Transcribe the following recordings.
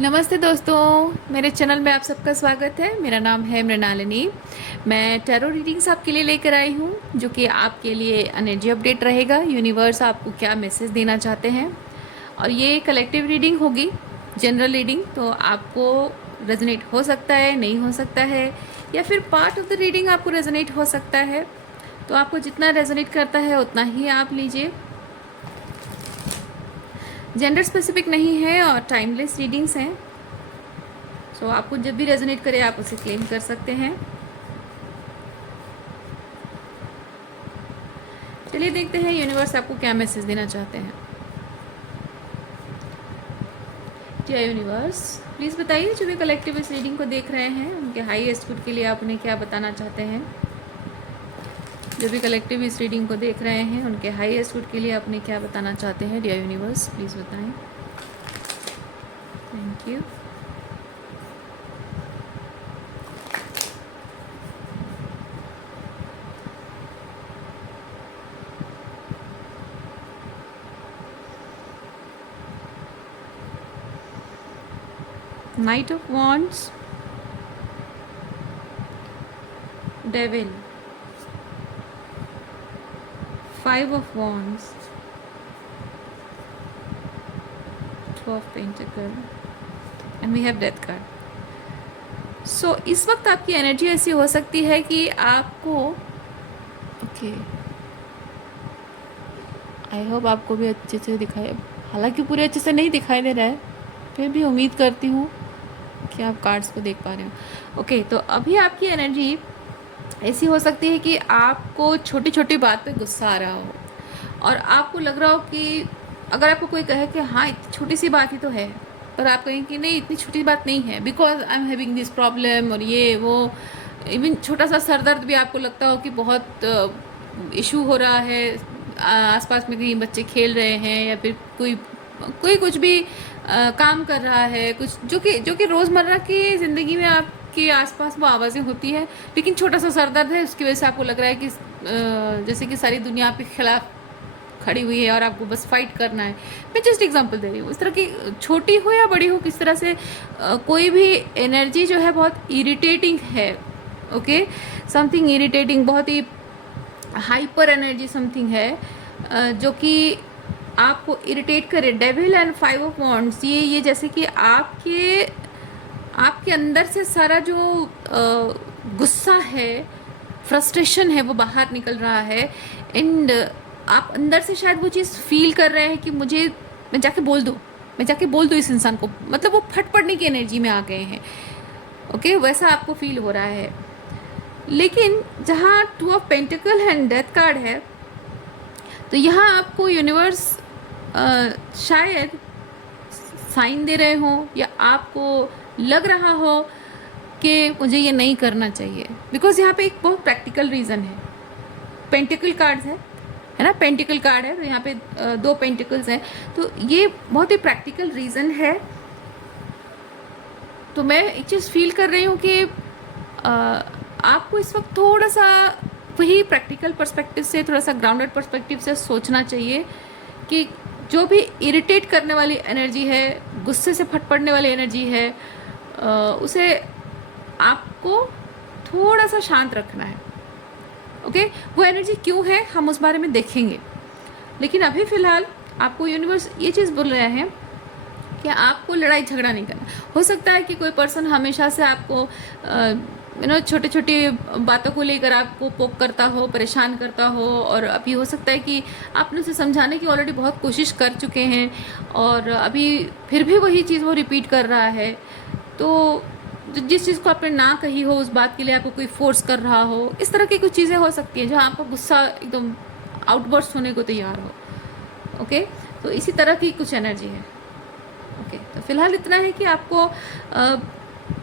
नमस्ते दोस्तों, मेरे चैनल में आप सबका स्वागत है। मेरा नाम है मृणालिनी। मैं टैरो रीडिंग्स आपके लिए लेकर आई हूँ, जो कि आपके लिए एनर्जी अपडेट रहेगा। यूनिवर्स आपको क्या मैसेज देना चाहते हैं, और ये कलेक्टिव रीडिंग होगी, जनरल रीडिंग। तो आपको रेजोनेट हो सकता है, नहीं हो सकता है, या फिर पार्ट ऑफ द रीडिंग आपको रेजोनेट हो सकता है। तो आपको जितना रेजोनेट करता है उतना ही आप लीजिए। जेंडर स्पेसिफिक नहीं है और टाइमलेस रीडिंग्स हैं। सो आपको जब भी रेजोनेट करे आप उसे क्लेम कर सकते हैं। चलिए देखते हैं यूनिवर्स आपको क्या मैसेज देना चाहते हैं। डियर यूनिवर्स, प्लीज़ बताइए जो भी कलेक्टिव इस रीडिंग को देख रहे हैं उनके हाईएस्ट गुड के लिए आप उन्हें क्या बताना चाहते हैं। जो भी कलेक्टिव इस रीडिंग को देख रहे हैं उनके हाईएस्ट गुड के लिए आप उन्हें क्या बताना चाहते हैं। डियर यूनिवर्स, प्लीज़ बताएं। Thank you. Knight of Wands, Devil, Five of Wands, Two of Pentacles, and we have Death card. So इस वक्त आपकी एनर्जी ऐसी हो सकती है कि आपको आई होप आपको भी अच्छे से दिखाई, हालांकि पूरे अच्छे से नहीं दिखाई दे रहा है, फिर भी उम्मीद करती हूँ कि आप कार्ड्स को देख पा रहे हो। ओके, तो अभी आपकी एनर्जी ऐसी हो सकती है कि आपको छोटी छोटी बात पे गुस्सा आ रहा हो, और आपको लग रहा हो कि अगर आपको कोई कहे कि हाँ इतनी छोटी सी बात ही तो है, पर आप कहें कि नहीं इतनी छोटी बात नहीं है, because I am having this problem, और ये वो, इवन छोटा सा सर दर्द भी आपको लगता हो कि बहुत इशू हो रहा है, आसपास में कहीं बच्चे खेल रहे हैं, या फिर कोई कोई कुछ भी काम कर रहा है, कुछ जो कि रोज़मर्रा की ज़िंदगी में आपके आसपास वो आवाज़ें होती हैं, लेकिन छोटा सा सर दर्द है, उसकी वजह से आपको लग रहा है कि जैसे कि सारी दुनिया आपके खिलाफ खड़ी हुई है और आपको बस फाइट करना है। मैं जस्ट एग्जांपल दे रही हूँ। इस तरह की छोटी हो या बड़ी हो, किस तरह से कोई भी एनर्जी जो है बहुत इरिटेटिंग है। ओके, समथिंग इरिटेटिंग, बहुत ही हाइपर एनर्जी समथिंग है, जो कि आपको इरिटेट करे। Devil and five of wands, ये जैसे कि आपके अंदर से सारा जो गुस्सा है, फ्रस्ट्रेशन है, वो बाहर निकल रहा है। एंड आप अंदर से शायद वो चीज़ फील कर रहे हैं कि मैं जाके बोल दूँ, मैं जाके बोल दूँ इस इंसान को, मतलब वो फट पड़ने की एनर्जी में आ गए हैं। ओके, वैसा आपको फील हो रहा है। लेकिन जहाँ two of pentacles and death card है, तो यहाँ आपको यूनिवर्स शायद साइन दे रहे हो, या आपको लग रहा हो कि मुझे ये नहीं करना चाहिए, बिकॉज यहाँ पे एक बहुत प्रैक्टिकल रीज़न है। पेंटिकल कार्ड्स है ना, पेंटिकल कार्ड है, तो यहाँ पे दो पेंटिकल्स हैं, तो ये बहुत ही प्रैक्टिकल रीज़न है। तो मैं एक चीज़ फील कर रही हूँ कि आपको इस वक्त थोड़ा सा वही प्रैक्टिकल पर्सपेक्टिव से, थोड़ा सा ग्राउंडेड पर्सपेक्टिव से सोचना चाहिए कि जो भी इरिटेट करने वाली एनर्जी है, गुस्से से फट पड़ने वाली एनर्जी है, उसे आपको थोड़ा सा शांत रखना है। ओके, वो एनर्जी क्यों है हम उस बारे में देखेंगे, लेकिन अभी फ़िलहाल आपको यूनिवर्स ये चीज़ बोल रहे हैं कि आपको लड़ाई झगड़ा नहीं करना। हो सकता है कि कोई पर्सन हमेशा से आपको छोटी छोटी बातों को लेकर आपको पोक करता हो, परेशान करता हो, और अभी हो सकता है कि आपने उसे समझाने की ऑलरेडी बहुत कोशिश कर चुके हैं, और अभी फिर भी वही चीज़ वो रिपीट कर रहा है। तो जिस चीज़ को आपने ना कही हो, उस बात के लिए आपको कोई फोर्स कर रहा हो, इस तरह की कुछ चीज़ें हो सकती हैं जहाँ आपका गुस्सा एकदम आउटबर्स्ट होने को तैयार हो। ओके, तो इसी तरह की कुछ एनर्जी है। ओके, तो फिलहाल इतना है कि आपको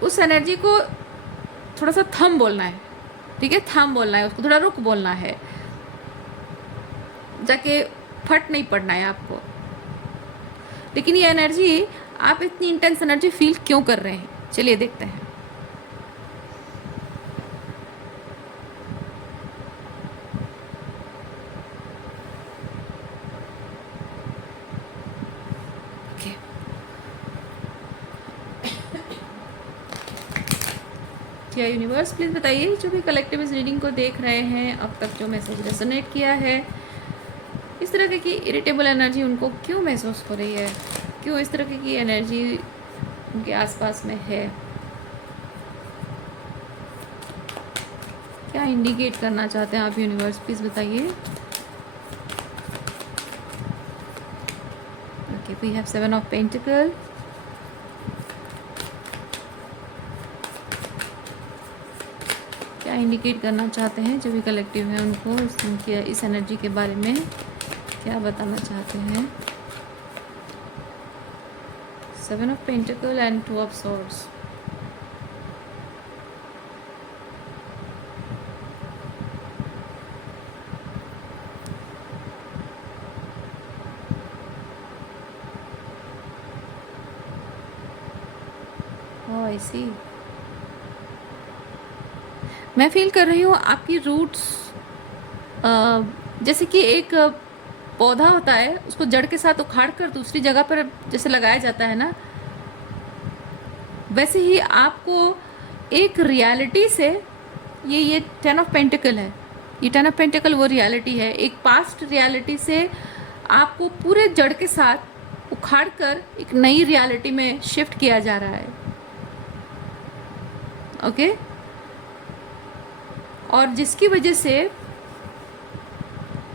उस एनर्जी को थोड़ा सा थम बोलना है। ठीक है, थम बोलना है उसको, थोड़ा रुक बोलना है, जाके फट नहीं पड़ना है आपको। लेकिन ये एनर्जी, आप इतनी इंटेंस एनर्जी फील क्यों कर रहे हैं, चलिए देखते हैं। क्या यूनिवर्स प्लीज़ बताइए, जो भी कलेक्टिव इस रीडिंग को देख रहे हैं, अब तक जो मैसेज रेजोनेट किया है, इस तरह की इरिटेबल एनर्जी उनको क्यों महसूस हो रही है, क्यों इस तरह की एनर्जी उनके आसपास में है, क्या इंडिकेट करना चाहते हैं आप यूनिवर्स, प्लीज़ बताइए। Okay, we have 7 of pentacle, क्या इंडिकेट करना चाहते हैं जो भी कलेक्टिव है उनको इस एनर्जी के बारे में क्या बताना चाहते हैं। 7 of pentacles and 2 of swords. Oh I see, मैं फील कर रही हूँ आपकी रूट्स, जैसे कि एक पौधा होता है, उसको जड़ के साथ उखाड़ कर दूसरी जगह पर जैसे लगाया जाता है ना, वैसे ही आपको एक रियलिटी से, ये 10 ऑफ पेंटिकल है, ये 10 ऑफ पेंटिकल वो रियलिटी है, एक पास्ट रियलिटी से आपको पूरे जड़ के साथ उखाड़ कर एक नई रियलिटी में शिफ्ट किया जा रहा है। ओके, और जिसकी वजह से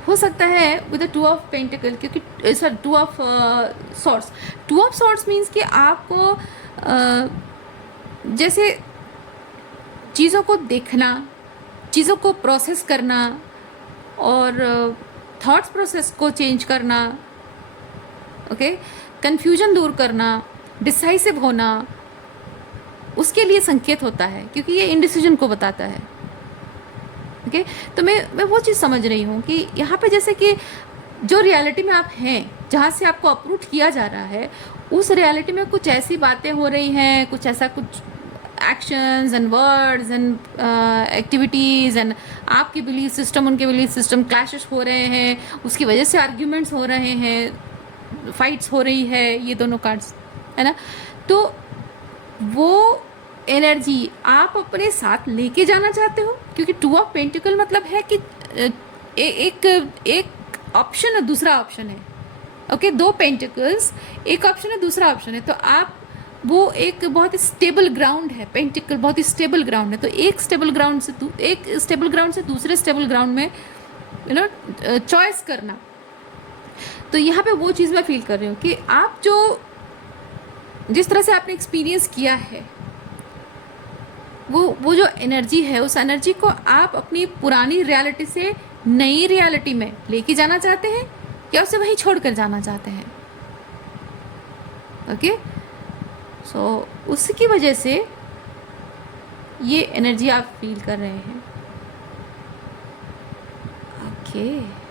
हो सकता है विद 2 ऑफ पेंटिकल, क्योंकि sir 2 of swords, 2 of swords means कि आपको जैसे चीज़ों को देखना, चीज़ों को प्रोसेस करना और थॉट्स प्रोसेस को चेंज करना, ओके, कंफ्यूजन दूर करना, डिसाइसिव होना, उसके लिए संकेत होता है, क्योंकि ये इंडिसीजन को बताता है। ओके, तो मैं वो चीज़ समझ रही हूँ कि यहाँ पे जैसे कि जो रियलिटी में आप हैं, जहाँ से आपको अप्रूव किया जा रहा है, उस रियलिटी में कुछ ऐसी बातें हो रही हैं, कुछ ऐसा, कुछ actions and words and activities and आपके बिलीफ सिस्टम, उनके बिलीफ सिस्टम क्लैशेस हो रहे हैं, उसकी वजह से आर्ग्यूमेंट्स हो रहे हैं, फाइट्स हो रही है, ये दोनों कार्ड्स है ना। तो वो एनर्जी आप अपने साथ लेके जाना चाहते हो, क्योंकि 2 ऑफ पेंटिकल मतलब है कि एक ऑप्शन है, दूसरा ऑप्शन है। ओके, 2 पेंटिकल्स, एक ऑप्शन है, दूसरा ऑप्शन है, तो आप वो एक बहुत ही स्टेबल ग्राउंड है, पेंटिकल बहुत ही स्टेबल ग्राउंड है, तो एक स्टेबल ग्राउंड से दूसरे स्टेबल ग्राउंड में चॉइस करना। तो यहाँ पे वो चीज़ मैं फील कर रही हूँ कि आप जिस तरह से आपने एक्सपीरियंस किया है, वो जो एनर्जी है, उस एनर्जी को आप अपनी पुरानी रियलिटी से नई रियलिटी में लेके जाना चाहते हैं या उसे वहीं छोड़ कर जाना चाहते हैं। ओके, सो उसकी वजह से ये एनर्जी आप फील कर रहे हैं। ओके,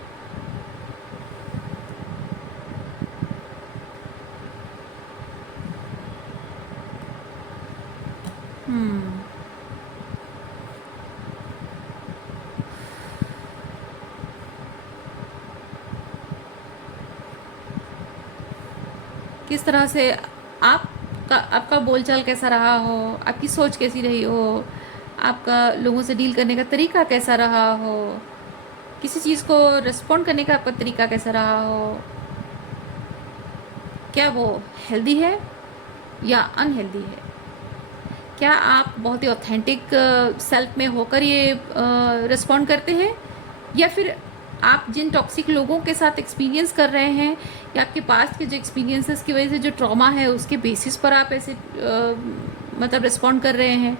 किस तरह से आपका बोलचाल कैसा रहा हो, आपकी सोच कैसी रही हो, आपका लोगों से डील करने का तरीका कैसा रहा हो, किसी चीज़ को रिस्पॉन्ड करने का आपका तरीका कैसा रहा हो, क्या वो हेल्दी है या अनहेल्दी है, क्या आप बहुत ही ऑथेंटिक सेल्फ में होकर ये रिस्पॉन्ड करते हैं, या फिर आप जिन टॉक्सिक लोगों के साथ एक्सपीरियंस कर रहे हैं या आपके पास्ट के जो एक्सपीरियंसेस की वजह से जो ट्रॉमा है उसके बेसिस पर आप ऐसे मतलब रिस्पॉन्ड कर रहे हैं।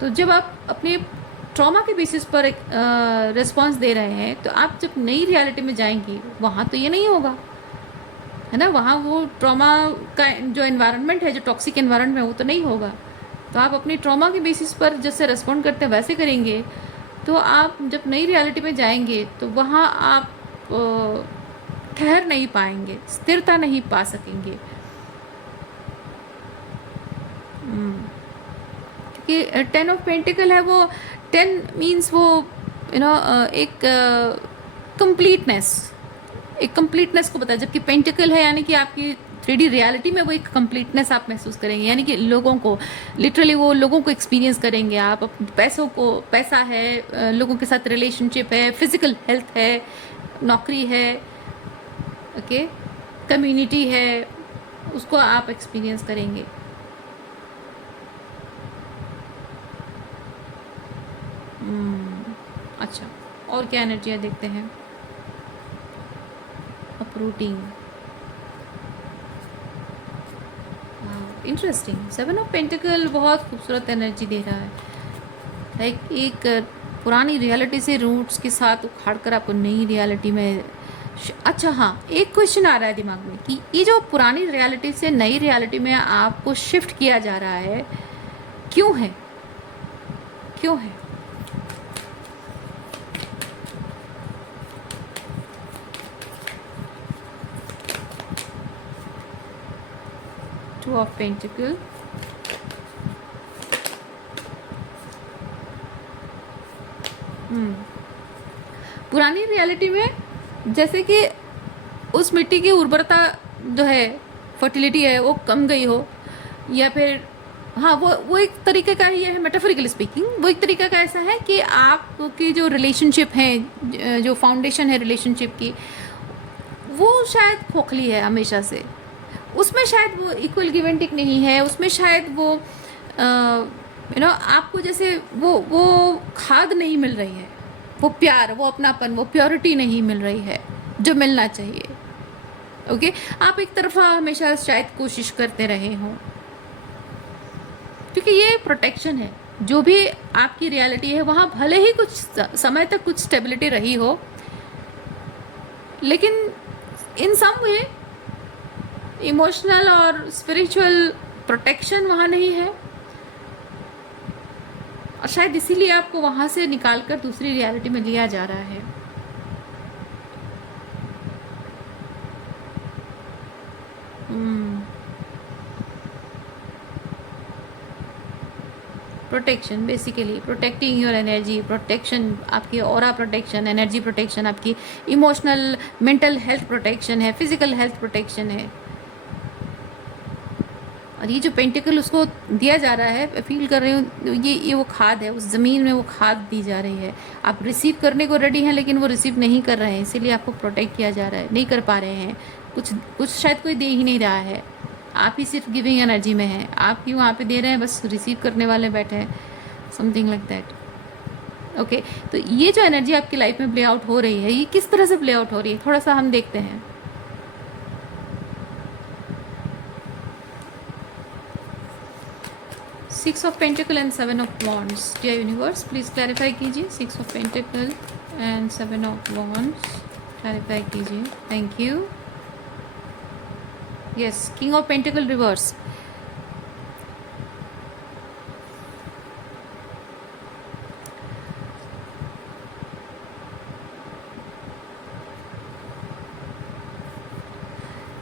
तो जब आप अपने ट्रॉमा के बेसिस पर एक रिस्पॉन्स दे रहे हैं, तो आप जब नई रियलिटी में जाएंगी वहाँ तो ये नहीं होगा, है ना, वहाँ वो ट्रॉमा का जो एनवायरनमेंट है, जो टॉक्सिक एनवायरनमेंट है, वो तो नहीं होगा। तो आप अपनी ट्रॉमा के बेसिस पर जैसे रिस्पॉन्ड करते हैं वैसे करेंगे, तो आप जब नई रियलिटी में जाएंगे तो वहाँ आप ठहर नहीं पाएंगे, स्थिरता नहीं पा सकेंगे, क्योंकि 10 ऑफ पेंटिकल है, वो 10 मीन्स वो एक कंप्लीटनेस को बताया, जबकि पेंटिकल है यानी कि आपकी 3D रियलिटी में वो एक कंप्लीटनेस आप महसूस करेंगे, यानी कि लोगों को लिटरली वो लोगों को एक्सपीरियंस करेंगे आप, पैसों को, पैसा है, लोगों के साथ रिलेशनशिप है, फिजिकल हेल्थ है, नौकरी है, ओके, कम्युनिटी है, उसको आप एक्सपीरियंस करेंगे। अच्छा, और क्या एनर्जियाँ देखते हैं? Uprooting, interesting. 7 ऑफ पेंटिकल बहुत खूबसूरत एनर्जी दे रहा है, लाइक एक पुरानी रियलिटी से रूट्स के साथ उखाड़ कर आपको नई रियलिटी में। अच्छा हाँ, एक क्वेश्चन आ रहा है दिमाग में कि ये जो पुरानी रियलिटी से नई रियलिटी में आपको शिफ्ट किया जा रहा है, क्यों है, क्यों है? Two of Pentacle, पुरानी रियलिटी में जैसे कि उस मिट्टी की उर्वरता जो है, फर्टिलिटी है, वो कम गई हो, या फिर हाँ, वो एक तरीके का ही है, मेटाफोरिकली स्पीकिंग वो एक तरीका का ऐसा है कि आपकी जो रिलेशनशिप है, जो फाउंडेशन है रिलेशनशिप की, वो शायद खोखली है हमेशा से, उसमें शायद वो इक्वल गिव एंड टेक नहीं है, उसमें शायद वो आपको जैसे वो खाद नहीं मिल रही है, वो प्यार, वो अपनापन, वो प्योरिटी नहीं मिल रही है जो मिलना चाहिए। ओके, आप एक तरफा हमेशा शायद कोशिश करते रहे हों, क्योंकि ये प्रोटेक्शन है। जो भी आपकी रियलिटी है वहाँ भले ही कुछ समय तक कुछ स्टेबिलिटी रही हो, लेकिन इन सम वे इमोशनल और स्पिरिचुअल प्रोटेक्शन वहाँ नहीं है, और शायद इसीलिए आपको वहाँ से निकाल कर दूसरी रियलिटी में लिया जा रहा है। Protection, basically protecting your energy, protection, आपकी ऑरा प्रोटेक्शन, एनर्जी प्रोटेक्शन, आपकी इमोशनल मेंटल हेल्थ प्रोटेक्शन है, फिजिकल हेल्थ प्रोटेक्शन है। और ये जो पेंटिकल उसको दिया जा रहा है, फील कर रही हूँ, ये वो खाद है, उस ज़मीन में वो खाद दी जा रही है। आप रिसीव करने को रेडी हैं, लेकिन वो रिसीव नहीं कर रहे हैं, इसीलिए आपको प्रोटेक्ट किया जा रहा है, नहीं कर पा रहे हैं, कुछ शायद कोई दे ही नहीं रहा है, आप ही सिर्फ गिविंग एनर्जी में हैं, आप ही वहाँ पे दे रहे हैं, बस रिसीव करने वाले बैठे हैं, समथिंग लाइक दैट। ओके, तो ये जो एनर्जी आपकी लाइफ में प्ले आउट हो रही है, ये किस तरह से प्ले आउट हो रही है, थोड़ा सा हम देखते हैं। Six of Pentacle and Seven of Wands, dear universe, please clarify कीजिए। Six of Pentacle and Seven of Wands, clarify कीजिए, thank you। Yes, King of Pentacle reverse,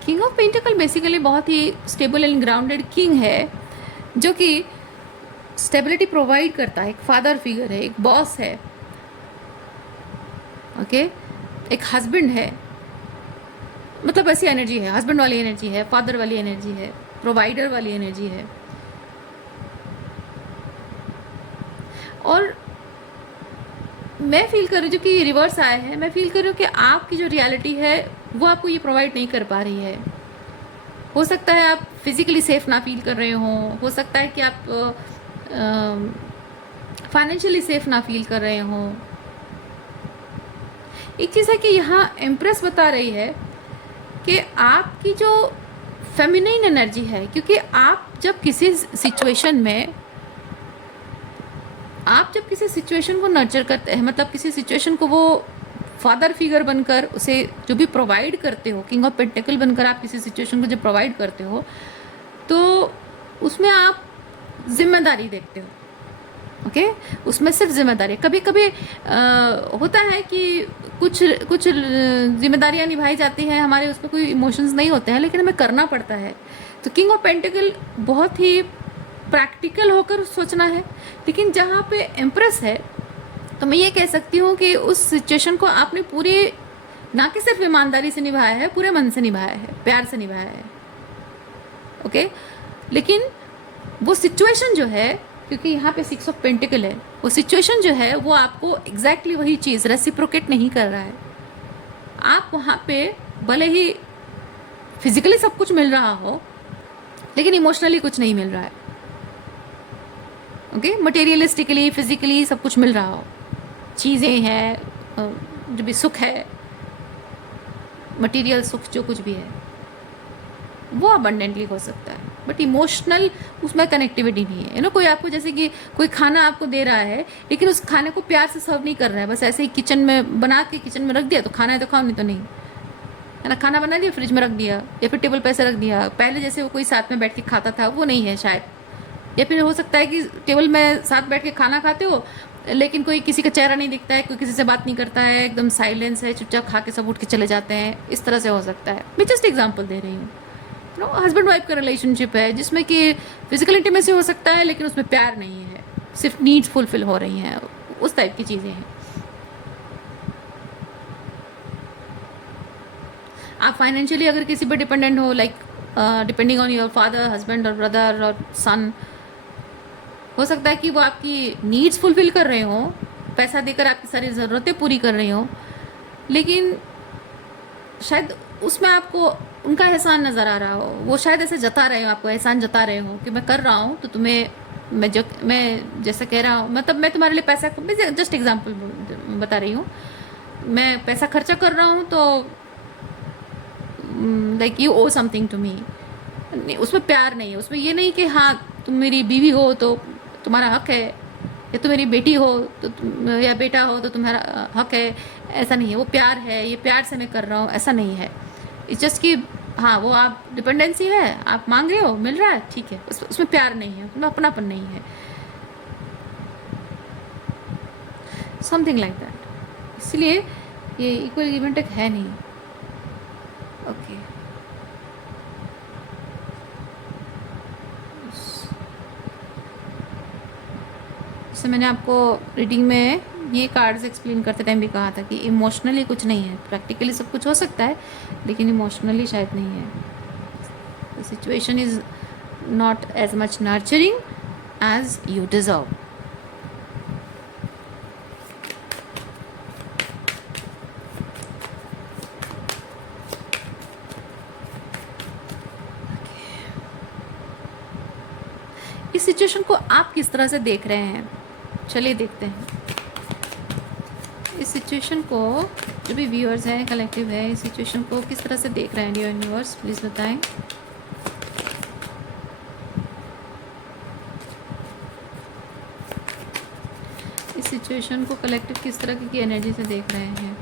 king of pentacle basically बहुत ही स्टेबल एंड ग्राउंडेड किंग है, जो कि stability provide करता है, एक father figure है, एक बॉस है, ओके, एक हस्बैंड है, मतलब ऐसी एनर्जी है, हस्बैंड वाली एनर्जी है, फादर वाली एनर्जी है, प्रोवाइडर वाली एनर्जी है। और मैं फील कर रही हूँ, जो कि रिवर्स आया है, मैं फील कर रही हूँ कि आपकी जो रियलिटी है वो आपको ये प्रोवाइड नहीं कर पा रही है। हो सकता है आप फिजिकली सेफ ना फील कर रहे हो सकता है कि आप फाइनेंशियली सेफ ना फील कर रहे हो। एक चीज़ है कि यहाँ एम्प्रेस बता रही है कि आपकी जो फेमिनिन एनर्जी है, क्योंकि आप जब किसी सिचुएशन को नर्चर करते हैं, मतलब किसी सिचुएशन को वो फादर फिगर बनकर उसे जो भी प्रोवाइड करते हो, किंग ऑफ पेंटिकल बनकर आप किसी सिचुएशन को जब प्रोवाइड करते हो, तो उसमें आप जिम्मेदारी देखते हो, ओके, उसमें सिर्फ जिम्मेदारी। कभी कभी होता है कि कुछ जिम्मेदारियां निभाई जाती हैं, हमारे उसमें कोई इमोशंस नहीं होते हैं, लेकिन हमें करना पड़ता है। तो किंग ऑफ पेंटिकल बहुत ही प्रैक्टिकल होकर सोचना है, लेकिन जहाँ पे एम्प्रेस है, तो मैं ये कह सकती हूँ कि उस सिचुएशन को आपने पूरे, ना कि सिर्फ ईमानदारी से निभाया है, पूरे मन से निभाया है, प्यार से निभाया है, ओके। लेकिन वो सिचुएशन जो है, क्योंकि यहाँ पे 6 ऑफ पेंटिकल है, वो सिचुएशन जो है वो आपको एग्जैक्टली वही चीज़ रेसिप्रोकेट नहीं कर रहा है। आप वहाँ पे भले ही फिजिकली सब कुछ मिल रहा हो, लेकिन इमोशनली कुछ नहीं मिल रहा है। ओके, मटेरियलिस्टिकली फिजिकली सब कुछ मिल रहा हो, चीज़ें हैं, जो भी सुख है, मटेरियल सुख जो कुछ भी है वो अबंडेंटली हो सकता है, बट इमोशनल उसमें कनेक्टिविटी नहीं है। कोई आपको जैसे कि कोई खाना आपको दे रहा है, लेकिन उस खाने को प्यार से सर्व नहीं कर रहा है, बस ऐसे ही किचन में बना के किचन में रख दिया, तो खाना है तो खाओ, नहीं तो नहीं, है ना। खाना बना दिया, फ्रिज में रख दिया, या फिर टेबल पे ऐसे रख दिया। पहले जैसे वो कोई साथ में बैठ के खाता था वो नहीं है शायद। या फिर हो सकता है कि टेबल में साथ बैठ के खाना खाते हो, लेकिन कोई किसी का चेहरा नहीं दिखता है, कोई किसी से बात नहीं करता है, एकदम साइलेंस है, चुपचाप खा के सब उठ के चले जाते हैं। इस तरह से हो सकता है। मैं जस्ट एग्जांपल दे रही हूँ। हस्बैंड वाइफ का रिलेशनशिप है जिसमें कि फिजिकल इंटीमेसी हो सकता है, लेकिन उसमें प्यार नहीं है, सिर्फ नीड्स फुलफिल हो रही हैं, उस टाइप की चीज़ें हैं। आप फाइनेंशियली अगर किसी पर डिपेंडेंट हो, like depending on your father, husband और ब्रदर और सन, हो सकता है कि वो आपकी नीड्स फुलफिल कर रहे हो, पैसा देकर आपकी सारी ज़रूरतें पूरी कर रही हो, लेकिन शायद उसमें आपको उनका एहसान नज़र आ रहा हो। वो शायद ऐसे जता रहे हो, आपको एहसान जता रहे हो कि मैं कर रहा हूँ तो तुम्हें मैं जैसा कह रहा हूँ, मतलब मैं तुम्हारे लिए पैसा, मैं जस्ट एग्जांपल बता रही हूँ, मैं पैसा खर्चा कर रहा हूँ तो like you owe something to me. उसमें प्यार नहीं है, उसमें ये नहीं कि हाँ तुम मेरी बीवी हो तो तुम्हारा हक है, या तुम मेरी बेटी हो तो या बेटा हो तो तुम्हारा हक है। ऐसा नहीं है, वो प्यार है, ये प्यार से मैं कर रहा हूँ, ऐसा नहीं है। इट्स जस्ट कि हाँ वो आप डिपेंडेंसी है, आप मांग रहे हो, मिल रहा है, ठीक है, उसमें प्यार नहीं है, उसमें अपनापन नहीं है, समथिंग लाइक दैट। इसलिए ये इक्वल गिव एंड टेक है नहीं। ओके, जैसे मैंने आपको रीडिंग में ये कार्ड्स एक्सप्लेन करते टाइम भी कहा था कि इमोशनली कुछ नहीं है, प्रैक्टिकली सब कुछ हो सकता है, लेकिन इमोशनली शायद नहीं है। The situation is not as much nurturing as you deserve. इस सिचुएशन को आप किस तरह से देख रहे हैं, चलिए देखते हैं। इस सिचुएशन को जो भी व्यूअर्स हैं, कलेक्टिव है, इस सिचुएशन को किस तरह से देख रहे हैं डियर यूनिवर्स, प्लीज़ बताएं। इस सिचुएशन को कलेक्टिव किस तरह की एनर्जी से देख रहे हैं।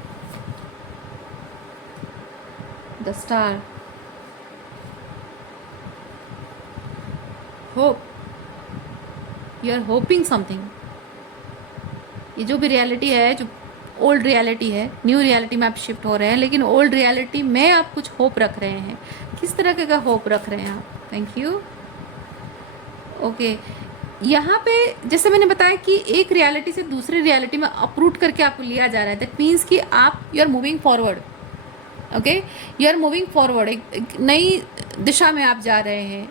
The star, hope, you are hoping something. ये जो भी रियलिटी है, जो ओल्ड रियलिटी है, न्यू रियलिटी में आप शिफ्ट हो रहे हैं, लेकिन ओल्ड रियलिटी में आप कुछ होप रख रहे हैं। किस तरह का होप रख रहे हैं आप? Thank you. ओके, यहाँ पे जैसे मैंने बताया कि एक रियलिटी से दूसरी रियलिटी में अपरूट करके आपको लिया जा रहा है। दैट मीन्स कि आप you are moving forward. Okay, you are moving forward, एक नई दिशा में आप जा रहे हैं।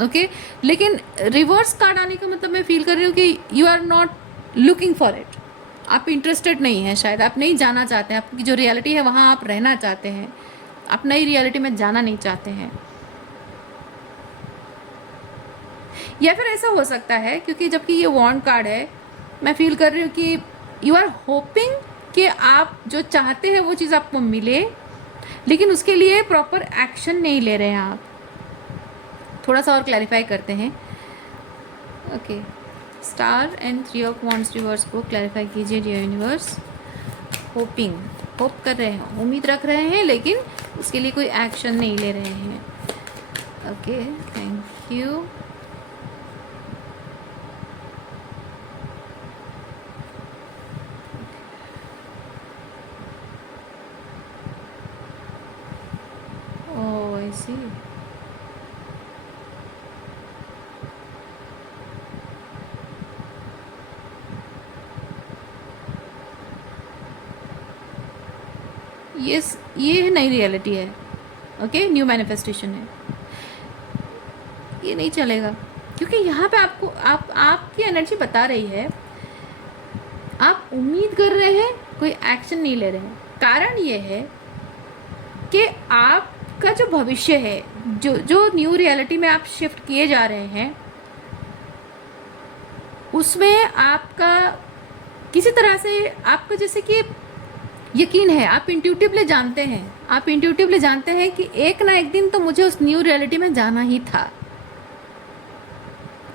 ओके, लेकिन रिवर्स कार्ड आने का मतलब मैं फील कर रही हूँ कि you are not looking for it. आप इंटरेस्टेड नहीं हैं, शायद आप नहीं जाना चाहते हैं, आपकी जो रियलिटी है वहाँ आप रहना चाहते हैं, आप नई रियलिटी में जाना नहीं चाहते हैं। या फिर ऐसा हो सकता है क्योंकि जबकि ये वॉन्ड कार्ड है, मैं फील कर रही हूँ कि यू आर होपिंग कि आप जो चाहते हैं वो चीज़ आपको मिले, लेकिन उसके लिए प्रॉपर एक्शन नहीं ले रहे हैं आप। थोड़ा सा और क्लैरिफाई करते हैं। Okay, star and 3 of wands reverse को क्लैरिफाई कीजिए डियर यूनिवर्स। होपिंग, होप कर रहे हैं, उम्मीद रख रहे हैं, लेकिन उसके लिए कोई एक्शन नहीं ले रहे हैं। Okay, thank you. Oh, I see. ये नई रियलिटी है। ओके, न्यू मैनिफेस्टेशन है। ये नहीं चलेगा, क्योंकि यहाँ पे आपको आपकी एनर्जी बता रही है आप उम्मीद कर रहे हैं, कोई एक्शन नहीं ले रहे हैं। कारण ये है कि आपका जो भविष्य है, जो जो न्यू रियलिटी में आप शिफ्ट किए जा रहे हैं, उसमें आपका किसी तरह से आपका जैसे कि यकीन है, आप इंट्यूटिवली जानते हैं, आप इंट्यूटिवली जानते हैं कि एक ना एक दिन तो मुझे उस न्यू रियलिटी में जाना ही था।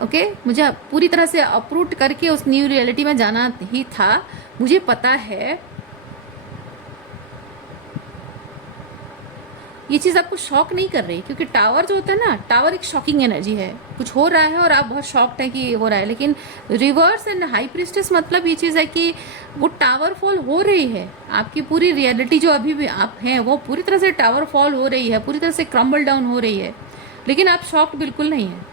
ओके, मुझे पूरी तरह से अप्रूव करके उस न्यू रियलिटी में जाना ही था, मुझे पता है। ये चीज़ आपको शॉक नहीं कर रही, क्योंकि टावर जो होता है ना, टावर एक शॉकिंग एनर्जी है, कुछ हो रहा है और आप बहुत शॉक्ड है कि ये हो रहा है। लेकिन रिवर्स एंड हाई प्रिस्टेस मतलब ये चीज़ है कि वो टावर फॉल हो रही है, आपकी पूरी रियलिटी जो अभी भी आप हैं वो पूरी तरह से टावर फॉल हो रही है, पूरी तरह से क्रम्बल डाउन हो रही है, लेकिन आप शॉक्ड बिल्कुल नहीं हैं।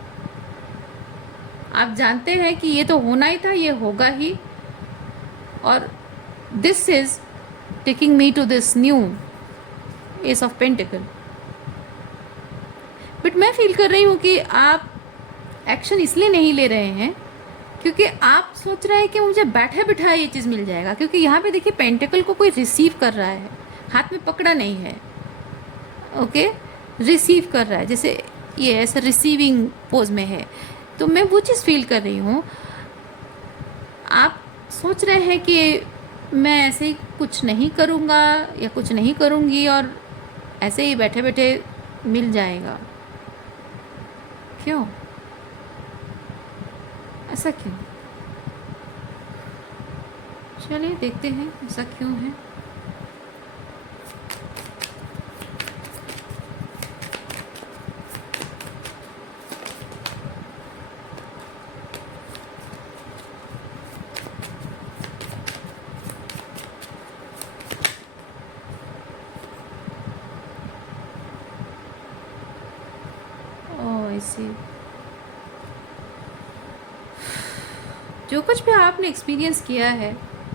आप जानते हैं कि ये तो होना ही था, ये होगा ही, और this is taking me to this new ace of pentacle. But मैं फील कर रही हूँ कि आप एक्शन इसलिए नहीं ले रहे हैं क्योंकि आप सोच रहे हैं कि मुझे बैठे बिठाए ये चीज़ मिल जाएगा। क्योंकि यहाँ पे देखिए पेंटिकल को कोई रिसीव कर रहा है, हाथ में पकड़ा नहीं है, ओके, रिसीव कर रहा है, जैसे ये ऐसा रिसीविंग पोज में है। तो मैं वो चीज़ फील कर रही हूँ। आप सोच रहे हैं कि मैं ऐसे ही कुछ नहीं करूँगा या कुछ नहीं करूँगी और ऐसे ही बैठे बैठे मिल जाएगा। क्यों? ऐसा क्यों? चलिए देखते हैं ऐसा क्यों है। ऐसे जो कुछ भी आपने एक्सपीरियंस किया है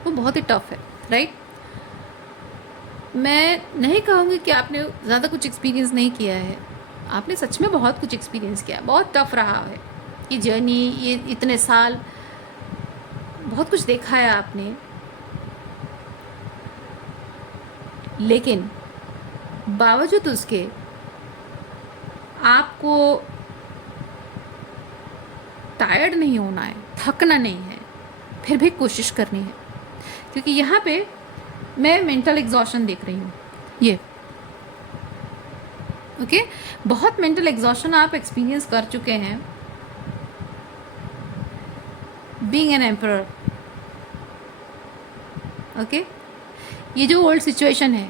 वो बहुत ही टफ है, राइट? मैं नहीं कहूँगी कि आपने ज़्यादा कुछ एक्सपीरियंस नहीं किया है, आपने सच में बहुत कुछ एक्सपीरियंस किया है, बहुत टफ रहा है ये जर्नी, ये इतने साल बहुत कुछ देखा है आपने। लेकिन बावजूद उसके आपको टायर्ड नहीं होना है, थकना नहीं है, फिर भी कोशिश करनी है। क्योंकि यहाँ पे मैं मेंटल एग्जॉशन देख रही हूँ, ये ओके, बहुत मेंटल एग्जॉशन आप एक्सपीरियंस कर चुके हैं बीइंग एन एम्परर। ओके, ये जो ओल्ड सिचुएशन है,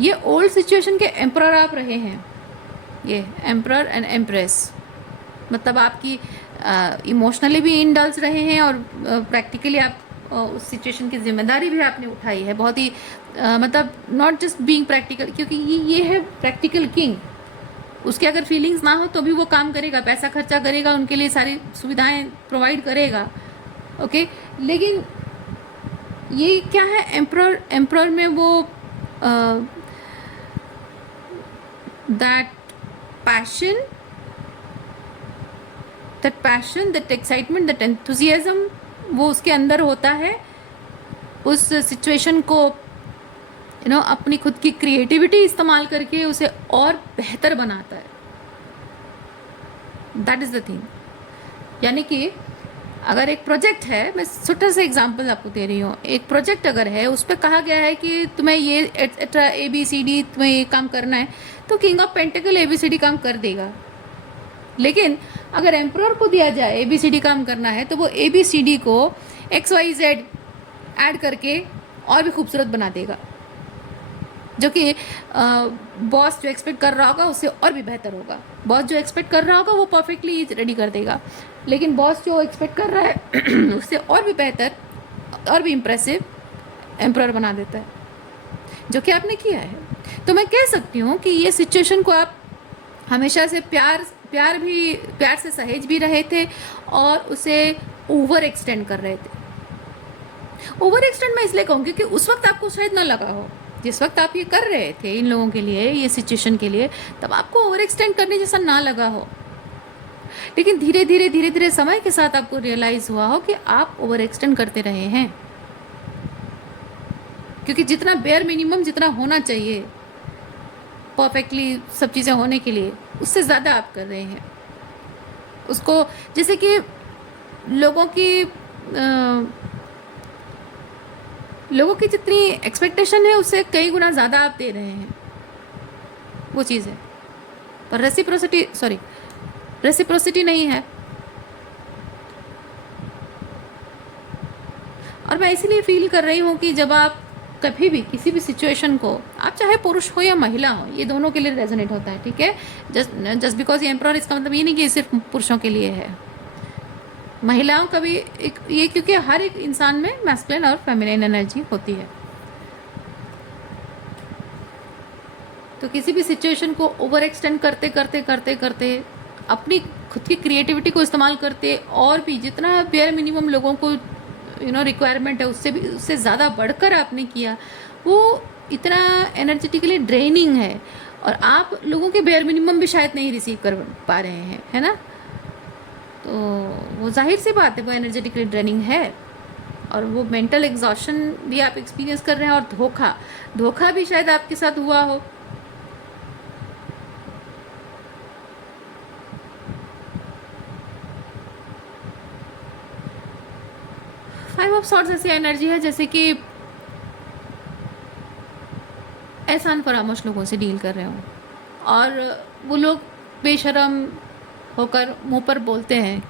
ये ओल्ड सिचुएशन के एम्परर आप रहे हैं, ये एम्परर एंड एम्प्रेस, मतलब आपकी इमोशनली भी इंडल्ज रहे हैं और प्रैक्टिकली आप उस सिचुएशन की जिम्मेदारी भी आपने उठाई है, बहुत ही मतलब नॉट जस्ट बीइंग प्रैक्टिकल, क्योंकि ये है प्रैक्टिकल किंग। उसके अगर फीलिंग्स ना हो तो भी वो काम करेगा, पैसा खर्चा करेगा, उनके लिए सारी सुविधाएं प्रोवाइड करेगा, ओके। लेकिन ये क्या है, एम्परर, एम्परर में वो that passion, that excitement, that enthusiasm वो उसके अंदर होता है, उस सिचुएशन को अपनी खुद की क्रिएटिविटी इस्तेमाल करके उसे और बेहतर बनाता है। That is the thing. यानी कि अगर एक प्रोजेक्ट है, मैं छोटा सा एग्जांपल आपको दे रही हूँ, एक प्रोजेक्ट अगर है, उस पर कहा गया है कि तुम्हें ये एट्सेट्रा ABCD तुम्हें ये काम करना है, तो किंग ऑफ पेंटिकल ABCD काम कर देगा। लेकिन अगर एम्परर को दिया जाए ABCD काम करना है, तो वो ABCD को XYZ ऐड करके और भी खूबसूरत बना देगा, जो कि बॉस जो एक्सपेक्ट कर रहा होगा उससे और भी बेहतर होगा। बॉस जो एक्सपेक्ट कर रहा होगा वो परफेक्टली रेडी कर देगा, लेकिन बॉस जो एक्सपेक्ट कर रहा है उससे और भी बेहतर और भी इम्प्रेसिव एम्परर बना देता है, जो कि आपने किया है। तो मैं कह सकती हूँ कि ये सिचुएशन को आप हमेशा से प्यार से सहेज भी रहे थे और उसे ओवर एक्सटेंड कर रहे थे। ओवर एक्सटेंड मैं इसलिए कहूँ क्योंकि उस वक्त आपको शायद ना लगा हो, जिस वक्त आप ये कर रहे थे इन लोगों के लिए, ये सिचुएशन के लिए, तब आपको ओवर एक्सटेंड करने जैसा ना लगा हो। लेकिन धीरे धीरे समय के साथ आपको रियलाइज़ हुआ हो कि आप ओवर एक्सटेंड करते रहे हैं, क्योंकि जितना बेयर मिनिमम जितना होना चाहिए परफेक्टली सब चीज़ें होने के लिए, उससे ज़्यादा आप कर रहे हैं उसको। जैसे कि लोगों की जितनी एक्सपेक्टेशन है उससे कई गुना ज़्यादा आप दे रहे हैं, वो चीज़ है। पर रेसिप्रोसिटी नहीं है। और मैं इसीलिए फील कर रही हूँ कि जब आप कभी भी किसी भी सिचुएशन को, आप चाहे पुरुष हो या महिला हो, ये दोनों के लिए रेजोनेट होता है, ठीक है। जस्ट बिकॉज ये एम्प्रॉर, इसका मतलब ये नहीं कि सिर्फ पुरुषों के लिए है, महिलाओं का भी ये, क्योंकि हर एक इंसान में मैस्कुलिन और फेमिनिन एनर्जी होती है। तो किसी भी सिचुएशन को ओवर एक्सटेंड करते करते करते करते अपनी खुद की क्रिएटिविटी को इस्तेमाल करते, और भी जितना बेयर मिनिमम लोगों को रिक्वायरमेंट है उससे ज़्यादा बढ़कर आपने किया, वो इतना एनर्जेटिकली ड्रेनिंग है। और आप लोगों के बेयर मिनिमम भी शायद नहीं रिसीव कर पा रहे हैं, है ना। तो वो जाहिर सी बात है, वो एनर्जेटिकली ड्रेनिंग है। और वो मेंटल एग्जॉशन भी आप एक्सपीरियंस कर रहे हैं, और धोखा भी शायद आपके साथ हुआ हो। फाइव ऑफ सॉर्ड्स ऐसी एनर्जी है जैसे कि एहसान फरामोश लोगों से डील कर रहे हो, और वो लोग बेशरम होकर मुंह पर बोलते हैं,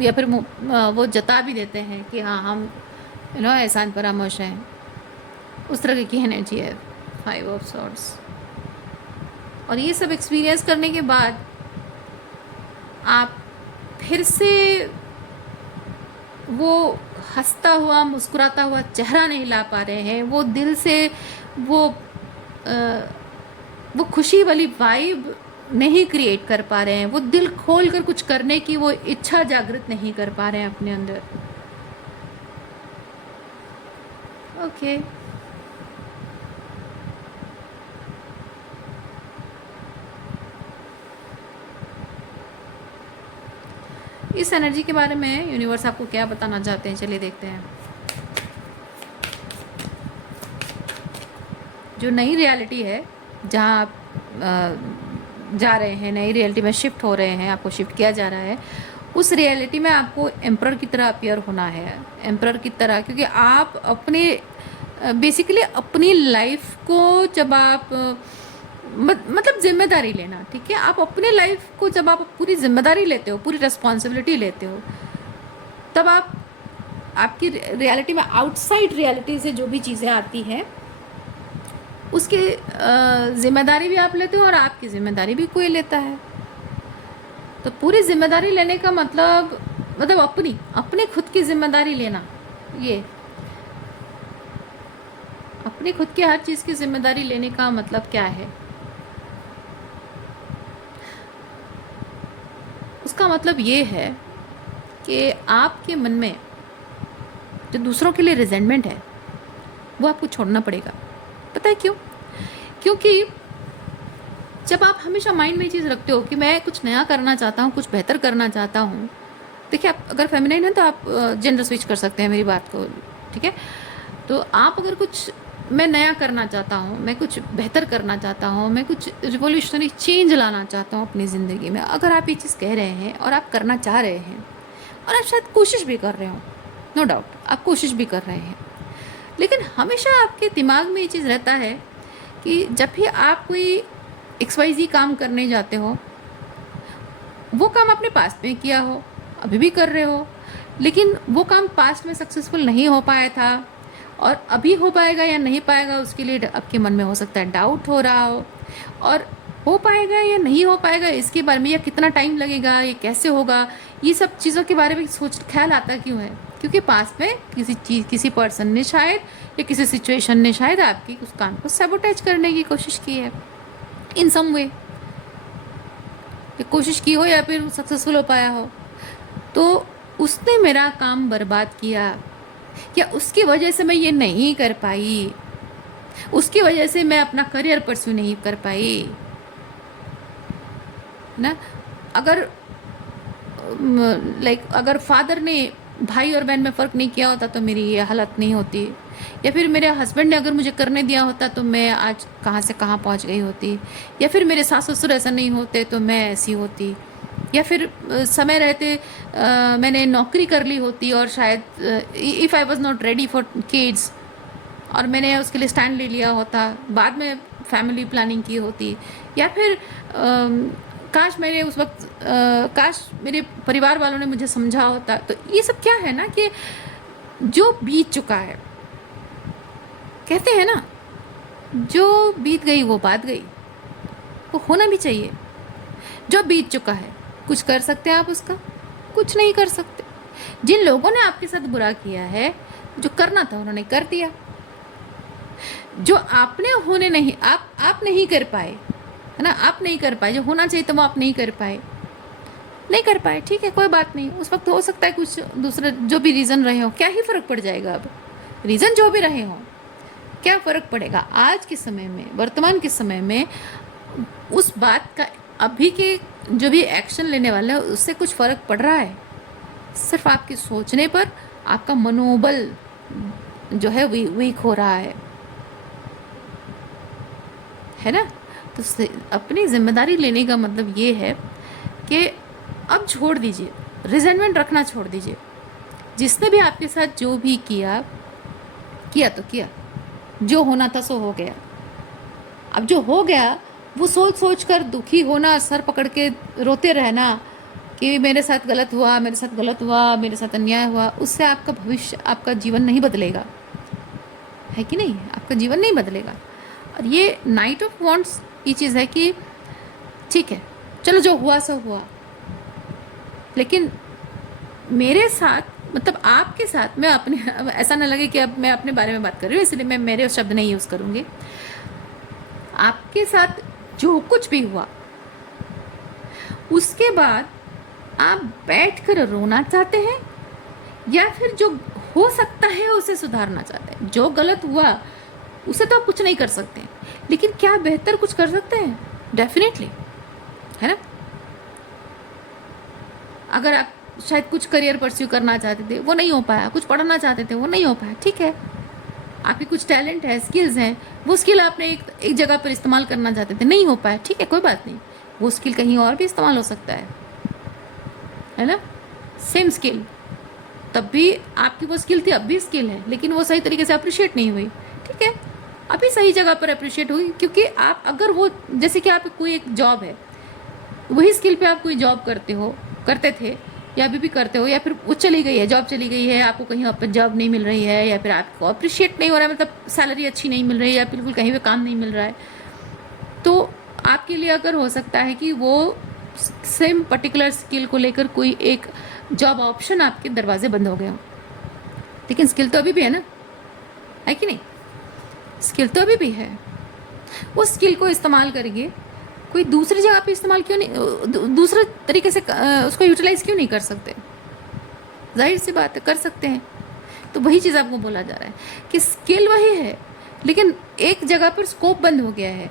या फिर वो जता भी देते हैं कि हाँ हम एहसान फरामोश हैं। उस तरह की एनर्जी है फाइव ऑफ सॉर्ड्स। और ये सब एक्सपीरियंस करने के बाद आप फिर से वो हंसता हुआ मुस्कुराता हुआ चेहरा नहीं ला पा रहे हैं, वो दिल से वो खुशी वाली वाइब नहीं क्रिएट कर पा रहे हैं, वो दिल खोल कर कुछ करने की वो इच्छा जागृत नहीं कर पा रहे हैं अपने अंदर। ओके इस एनर्जी के बारे में यूनिवर्स आपको क्या बताना चाहते हैं, चलिए देखते हैं। जो नई रियलिटी है जहाँ आप जा रहे हैं, नई रियलिटी में शिफ्ट हो रहे हैं, आपको शिफ्ट किया जा रहा है, उस रियलिटी में आपको एम्परर की तरह अपीयर होना है, एम्परर की तरह। क्योंकि आप अपने बेसिकली अपनी लाइफ को जब आप मतलब जिम्मेदारी लेना, ठीक है, आप अपने लाइफ को जब आप पूरी जिम्मेदारी लेते हो, पूरी रिस्पॉन्सिबिलिटी लेते हो, तब आपकी रियलिटी में आउटसाइड रियलिटी से जो भी चीज़ें आती हैं उसकी जिम्मेदारी भी आप लेते हो, और आपकी जिम्मेदारी भी कोई लेता है। तो पूरी जिम्मेदारी लेने का मतलब अपनी खुद की जिम्मेदारी लेना, ये अपनी खुद की हर चीज़ की जिम्मेदारी लेने का मतलब क्या है? उसका मतलब ये है कि आपके मन में जो दूसरों के लिए रिजेंटमेंट है वो आपको छोड़ना पड़ेगा। पता है क्यों? क्योंकि जब आप हमेशा माइंड में ये चीज़ रखते हो कि मैं कुछ नया करना चाहता हूँ, कुछ बेहतर करना चाहता हूँ। देखिए, आप अगर फेमिनाइन है तो आप जेंडर स्विच कर सकते हैं मेरी बात को, ठीक है। तो आप अगर कुछ मैं नया करना चाहता हूँ, मैं कुछ बेहतर करना चाहता हूँ, मैं कुछ रिवोल्यूशनरी चेंज लाना चाहता हूँ अपनी ज़िंदगी में, अगर आप ये चीज़ कह रहे हैं और आप करना चाह रहे हैं और आप शायद कोशिश भी कर रहे हो, नो डाउट आप कोशिश भी कर रहे हैं, लेकिन हमेशा आपके दिमाग में ये चीज़ रहता है कि जब भी आप कोई XYZ काम करने जाते हो, वो काम आपने पास्ट में किया हो, अभी भी कर रहे हो, लेकिन वो काम पास्ट में सक्सेसफुल नहीं हो पाया था, और अभी हो पाएगा या नहीं पाएगा उसके लिए आपके मन में हो सकता है डाउट हो रहा हो, और हो पाएगा या नहीं हो पाएगा इसके बारे में, या कितना टाइम लगेगा, ये कैसे होगा, ये सब चीज़ों के बारे में ख्याल आता क्यों है? क्योंकि पास्ट में किसी पर्सन ने शायद या किसी सिचुएशन ने शायद आपकी उस काम को सैबोटेज करने की कोशिश की है इन सम वे, कोशिश की हो या फिर सक्सेसफुल हो पाया हो। तो उसने मेरा काम बर्बाद किया, या उसकी वजह से मैं ये नहीं कर पाई, उसकी वजह से मैं अपना करियर परस्यू नहीं कर पाई ना। अगर लाइक अगर फादर ने भाई और बहन में फ़र्क नहीं किया होता तो मेरी ये हालत नहीं होती, या फिर मेरे हस्बैंड ने अगर मुझे करने दिया होता तो मैं आज कहाँ से कहाँ पहुँच गई होती, या फिर मेरे सास ससुर ऐसा नहीं होते तो मैं ऐसी होती, या फिर समय रहते मैंने नौकरी कर ली होती और शायद if I was not ready for kids, और मैंने उसके लिए स्टैंड ले लिया होता, बाद में फैमिली प्लानिंग की होती, या फिर काश मैंने उस वक्त काश मेरे परिवार वालों ने मुझे समझा होता। तो ये सब क्या है ना कि जो बीत चुका है, कहते हैं ना, जो बीत गई वो बात गई, वो होना भी चाहिए। जो बीत चुका है कुछ कर सकते हैं आप उसका? कुछ नहीं कर सकते। जिन लोगों ने आपके साथ बुरा किया है, जो करना था उन्होंने कर दिया, जो आपने होने नहीं आप नहीं कर पाए, है ना, आप नहीं कर पाए, जो होना चाहिए तो वो आप नहीं कर पाए, नहीं कर पाए, ठीक है, कोई बात नहीं। उस वक्त हो सकता है कुछ दूसरे जो भी रीज़न रहे हो, क्या ही फ़र्क पड़ जाएगा। अब रीज़न जो भी रहे हो, क्या फ़र्क पड़ेगा आज के समय में, वर्तमान के समय में उस बात का अभी के जो भी एक्शन लेने वाले हैं उससे कुछ फ़र्क पड़ रहा है? सिर्फ आपके सोचने पर आपका मनोबल जो है वीक हो रहा है ना। तो अपनी जिम्मेदारी लेने का मतलब ये है कि अब छोड़ दीजिए, रिजेंटमेंट रखना छोड़ दीजिए। जिसने भी आपके साथ जो भी किया तो किया, जो होना था सो हो गया। अब जो हो गया वो सोच सोच कर दुखी होना, सर पकड़ के रोते रहना कि मेरे साथ गलत हुआ, मेरे साथ गलत हुआ, मेरे साथ अन्याय हुआ, उससे आपका भविष्य, आपका जीवन नहीं बदलेगा, है कि नहीं? आपका जीवन नहीं बदलेगा। और ये नाइट ऑफ वॉन्ट्स ये चीज़ है कि ठीक है, चलो जो हुआ सो हुआ, लेकिन मेरे साथ, मतलब आपके साथ, मैं अपने, ऐसा ना लगे कि अब मैं अपने बारे में बात कर रही हूँ इसलिए मैं मेरे शब्द नहीं यूज़ करूँगी। आपके साथ जो कुछ भी हुआ उसके बाद आप बैठकर रोना चाहते हैं या फिर जो हो सकता है उसे सुधारना चाहते हैं? जो गलत हुआ उसे तो आप कुछ नहीं कर सकते, लेकिन क्या बेहतर कुछ कर सकते हैं? डेफिनेटली, है ना। अगर आप शायद कुछ करियर परस्यू करना चाहते थे, वो नहीं हो पाया, कुछ पढ़ना चाहते थे, वो नहीं हो पाया, ठीक है, आपकी कुछ टैलेंट है, स्किल्स हैं, वो स्किल आपने एक जगह पर इस्तेमाल करना चाहते थे, नहीं हो पाया, ठीक है, कोई बात नहीं, वो स्किल कहीं और भी इस्तेमाल हो सकता है ना। सेम स्किल, तब भी आपकी वो स्किल थी, अब भी स्किल है, लेकिन वो सही तरीके से अप्रिशिएट नहीं हुई, ठीक है, अभी सही जगह पर अप्रिशिएट हुई, क्योंकि आप अगर वो, जैसे कि आप कोई एक जॉब है, वही स्किल पे आप कोई जॉब करते थे या अभी भी करते हो, या फिर वो चली गई है, जॉब चली गई है, आपको कहीं पर जॉब नहीं मिल रही है, या फिर आपको अप्रिशिएट नहीं हो रहा है, मतलब सैलरी अच्छी नहीं मिल रही है, या बिल्कुल कहीं पे काम नहीं मिल रहा है, तो आपके लिए अगर हो सकता है कि वो सेम पर्टिकुलर स्किल को लेकर कोई एक जॉब ऑप्शन आपके दरवाजे बंद हो गए हो, लेकिन स्किल तो अभी भी है ना, है कि नहीं? स्किल तो अभी भी है। उस स्किल को इस्तेमाल करेंगे, कोई दूसरी जगह पे इस्तेमाल क्यों नहीं, दूसरे तरीके से उसको यूटिलाइज क्यों नहीं कर सकते? जाहिर सी बात है, कर सकते हैं। तो वही चीज़ आपको बोला जा रहा है कि स्किल वही है, लेकिन एक जगह पर स्कोप बंद हो गया है।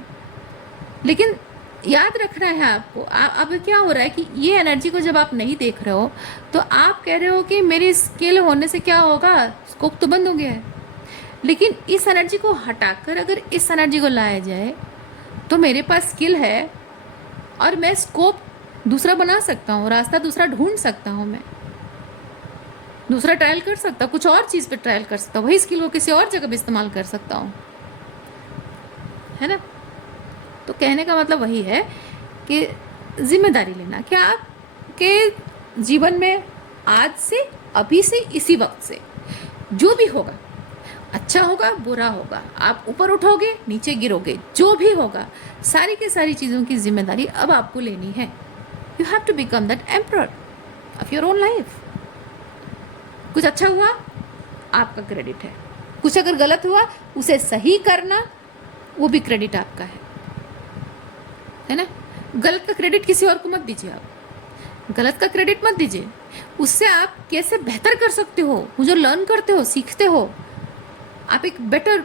लेकिन याद रखना है आपको, अब क्या हो रहा है कि ये एनर्जी को जब आप नहीं देख रहे हो तो आप कह रहे हो कि मेरी स्किल होने से क्या होगा, स्कोप तो बंद हो गया है। लेकिन इस एनर्जी को हटाकर अगर इस एनर्जी को लाया जाए तो मेरे पास स्किल है और मैं स्कोप दूसरा बना सकता हूँ, रास्ता दूसरा ढूंढ सकता हूँ, मैं दूसरा ट्रायल कर सकता हूँ, कुछ और चीज़ पे ट्रायल कर सकता हूँ, वही स्किल को किसी और जगह पे इस्तेमाल कर सकता हूँ, है ना। तो कहने का मतलब वही है कि जिम्मेदारी लेना, क्या आपके जीवन में आज से, अभी से, इसी वक्त से जो भी होगा, अच्छा होगा, बुरा होगा, आप ऊपर उठोगे, नीचे गिरोगे, जो भी होगा, सारी की सारी चीज़ों की जिम्मेदारी अब आपको लेनी है। You have to become that emperor of your own life. कुछ अच्छा हुआ, आपका क्रेडिट है, कुछ अगर गलत हुआ उसे सही करना, वो भी क्रेडिट आपका है ना। गलत का क्रेडिट किसी और को मत दीजिए, आप गलत का क्रेडिट मत दीजिए, उससे आप कैसे बेहतर कर सकते हो, वो जो लर्न करते हो, सीखते हो, आप एक बेटर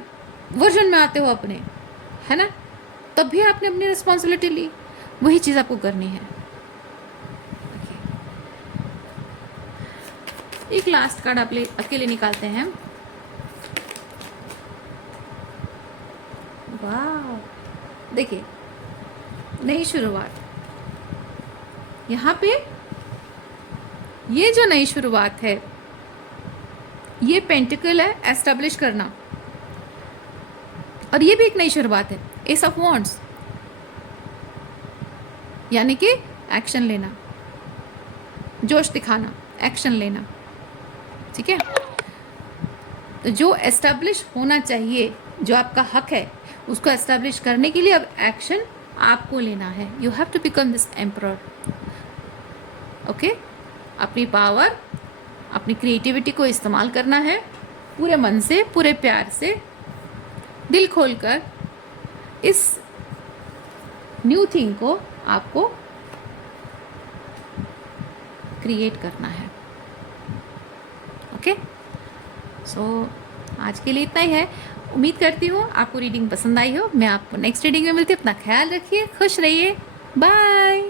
वर्जन में आते हो अपने, है ना, तब भी आपने अपनी रिस्पॉन्सिबिलिटी ली, वही चीज़ आपको करनी है। एक लास्ट कार्ड आप अकेले निकालते हैं। वाह, देखिए नई शुरुआत। यहाँ पे ये जो नई शुरुआत है, ये पेंटिकल है एस्टेब्लिश करना, और ये भी एक नई शुरुआत है, एस ऑफ वॉन्ड्स, यानी कि एक्शन लेना, जोश दिखाना, एक्शन लेना। ठीक है, तो जो एस्टेब्लिश होना चाहिए, जो आपका हक है, उसको एस्टेब्लिश करने के लिए अब एक्शन आपको लेना है। You have to become this emperor. Okay, अपनी पावर, अपनी क्रिएटिविटी को इस्तेमाल करना है पूरे मन से, पूरे प्यार से, दिल खोलकर। इस न्यू थिंग को आपको क्रिएट करना है। ओके, सो आज के लिए इतना ही है। उम्मीद करती हूँ आपको रीडिंग पसंद आई हो। मैं आपको नेक्स्ट रीडिंग में मिलती हूँ। अपना ख्याल रखिए, खुश रहिए, बाय।